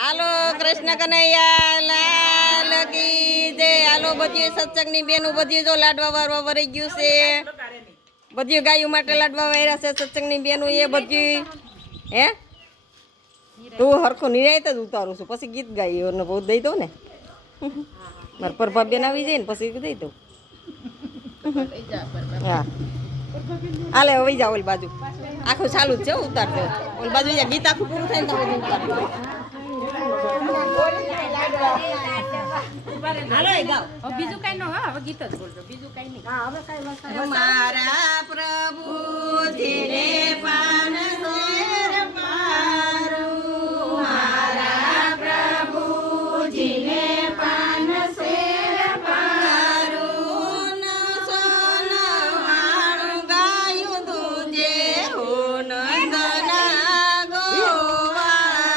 હાલો કૃષ્ણ કનૈયા લાલ કી જય. હાલો બધી સત્સંગની બેનું બધી જો લાડવા વારવા વરી ગયું છે. બધી ગાયો માટે લાડવા વાર્યા છે સત્સંગની બેનું એ બધી. હે તું હરખું નિરાયત જ ઉતારું છું પછી ગીત ગાયું ને બહુ દઈ દઉં ને. મારા પ્રભા બેન આવી જાય ને પછી દઈ દઉં. હા હાલે વહી જાઓ ઓલી બાજુ આખું ચાલુ જ છે ઉતાર દો. ઓલી બાજુ ગીત આખું પૂરું થાય ને તો ઉતાર દો. બીજું કઈ ન હવે ગીત જ બોલજો બીજું કઈ નહીં. મારા પ્રભુજીને પાન શેર પારું, મારા પ્રભુજીને પાન શેર પારું, સોનવાળું ગાયું દૂજે હો નંદના ગોવારી.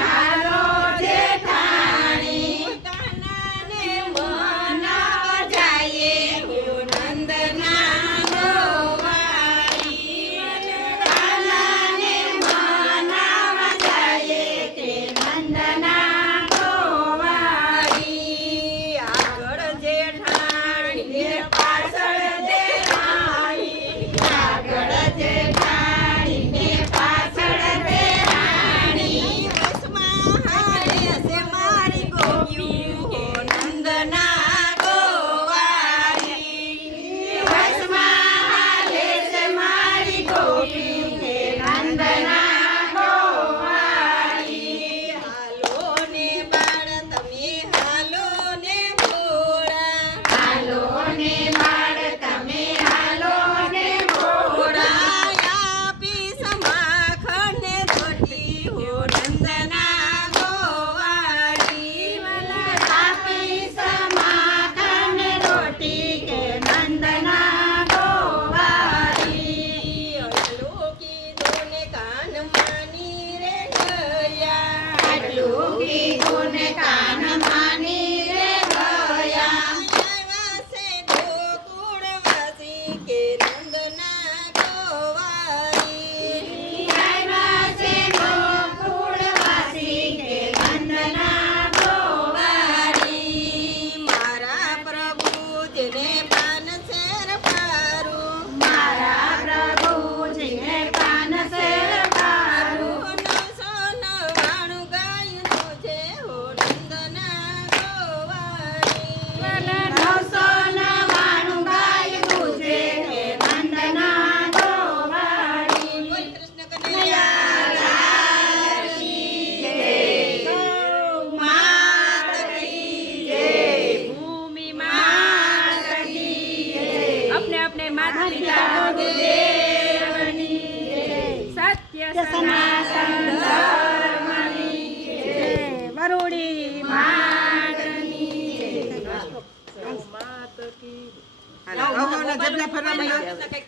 હાલો કાન માની રે ગયા આવ્યા છે ગોકુળવાસી કે નંદના ગોવારી આવ્યા છે ગોકુળવાસી કે નંદના ગોવારી મારા પ્રભુ જેને પાન શેર પારું મારા પ્રભુજીને પાન શેર પારું 999 ગાયનું છે હો નંદના ગોવારી 999 ગાયનું છે હે નંદના ગોવાળી બોલ કૃષ્ણ કનૈયા લાલ કી જય. ગૌ માત કી જય. ભૂમિ માત કી જય. अपने अपने माता पिता દેવની જય. सत्य સનાતન ધર્મની જય. वरुणी માતની જય. હાલો, હવે ઓલા જબલા ફરવા માંડો.